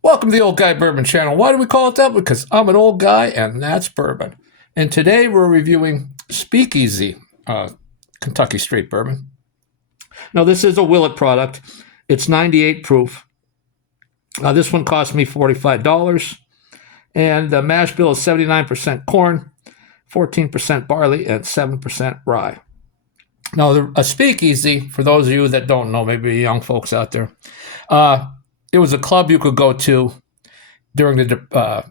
Welcome to the Old Guy Bourbon channel. Why do we call it that? Because I'm an old guy and that's bourbon. And today we're reviewing Speakeasy, Kentucky straight bourbon. Now this is a Willet product. It's 98 proof. This one cost me $45. And the mash bill is 79% corn, 14% barley, and 7% rye. Now, a Speakeasy, for those of you that don't know, maybe young folks out there, it was a club you could go to during the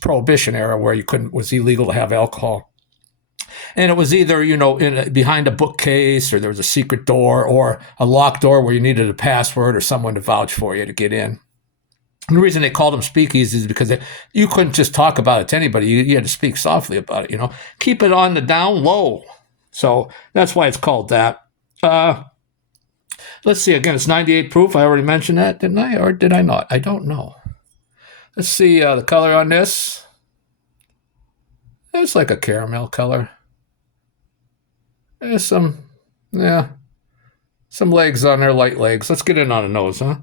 Prohibition era where it was illegal to have alcohol. And it was either, behind a bookcase, or there was a secret door, or a locked door where you needed a password or someone to vouch for you to get in. And the reason they called them speakeasies is because you couldn't just talk about it to anybody. You had to speak softly about it, Keep it on the down low. So that's why it's called that. Let's see. Again, it's 98 proof. I already mentioned that, didn't I? Or did I not? I don't know. Let's see the color on this. It's like a caramel color. There's some legs on there, light legs. Let's get in on the nose, huh?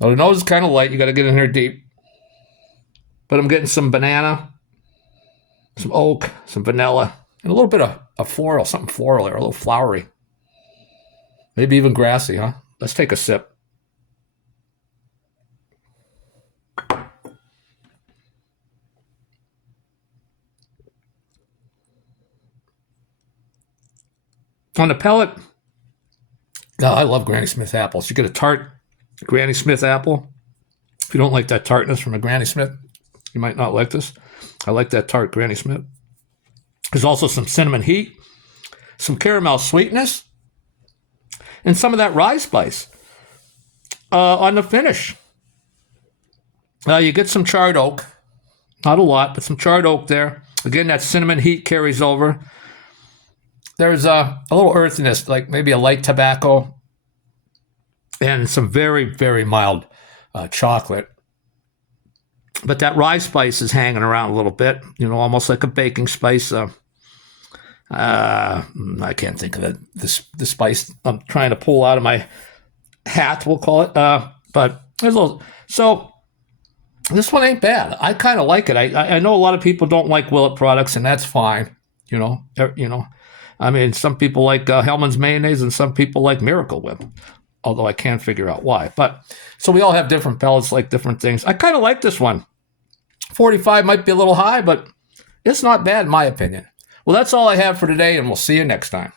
Well, the nose is kind of light. You got to get in here deep. But I'm getting some banana, some oak, some vanilla, and a little bit of a floral, something floral there, a little flowery. Maybe even grassy, huh? Let's take a sip. On the palate, I love Granny Smith apples. You get a tart Granny Smith apple. If you don't like that tartness from a Granny Smith, you might not like this. I like that tart Granny Smith. There's also some cinnamon heat, some caramel sweetness, and some of that rye spice on the finish. You get some charred oak. Not a lot, but some charred oak there. Again, that cinnamon heat carries over. There's a little earthiness, like maybe a light tobacco, and some very, very mild chocolate. But that rye spice is hanging around a little bit, almost like a baking spice. I can't think of the spice I'm trying to pull out of my hat, we'll call it. But there's a little. So this one ain't bad. I kind of like it. I know a lot of people don't like Willet products, and that's fine. I mean, some people like Hellmann's mayonnaise, and some people like Miracle Whip. Although I can't figure out why. But so we all have different palates, like different things. I kind of like this one. 45 might be a little high, but it's not bad in my opinion. Well, that's all I have for today, and we'll see you next time.